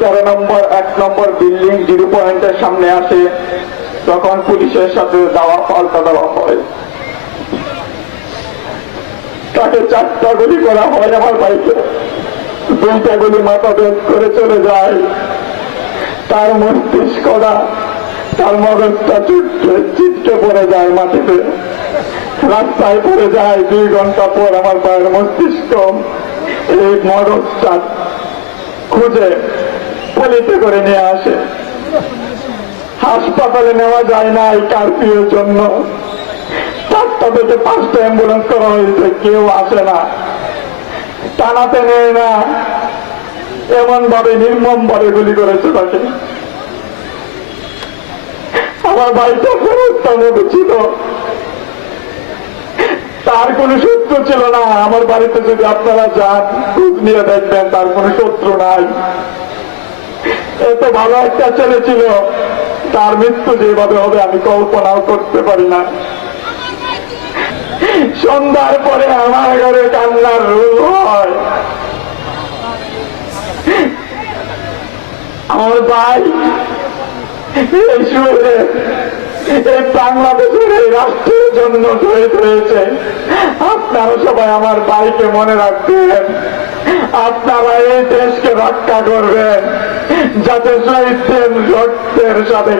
তেরো নম্বর, এক নম্বর building zero পয়েন্টের সামনে আসে, তখন পুলিশের সাথে দাওয়া পাল্টা দেওয়া হয়। তাকে চারটা গুলি করা হয় আমার বাইকে দুইটা গুলি মাথা বেদ করে চলে যায়। তার মস্তিষ্কটা তার মগজটা চুটকে চিটকে পড়ে যায় মাটিতে। রাস্তায় পড়ে যায়, দুই ঘণ্টা পর আমার পায়ের মস্তিষ্ক, এই মগজটা খুঁজে পলিতে করে নিয়ে আসে। হাসপাতালে নেওয়া যায় না এই কারফিউর জন্য। চারটা থেকে পাঁচটা অ্যাম্বুলেন্স করা হয়েছে, কেউ আসে না। টানাতে নেয় না। এমন ভাবে নির্মম ভাবে গুলি করেছে তাকে। আমার বাড়িটা মতো ছিল কোনো শত্রু ছিল না। আমার বাড়িতে যদি আপনারা যান খোঁজ নিয়ে দেখবেন, তার কোনো শত্রু নাই। এত ভালো একটা ছেলে ছিল তার মৃত্যু যেভাবে হবে আমি কল্পনাও করতে পারি না। সন্ধ্যার পরে আমার ঘরে কান্নার রোল হয়। আমার ভাই, এই বাংলাদেশের এই রাষ্ট্রের জন্য শহীদ হয়েছে সবাই আমার ভাইকে মনে রাখবেন। আপনারা এই দেশকে রক্ষা করবেন। যাতে সাহিত্যের রক্তের সাথে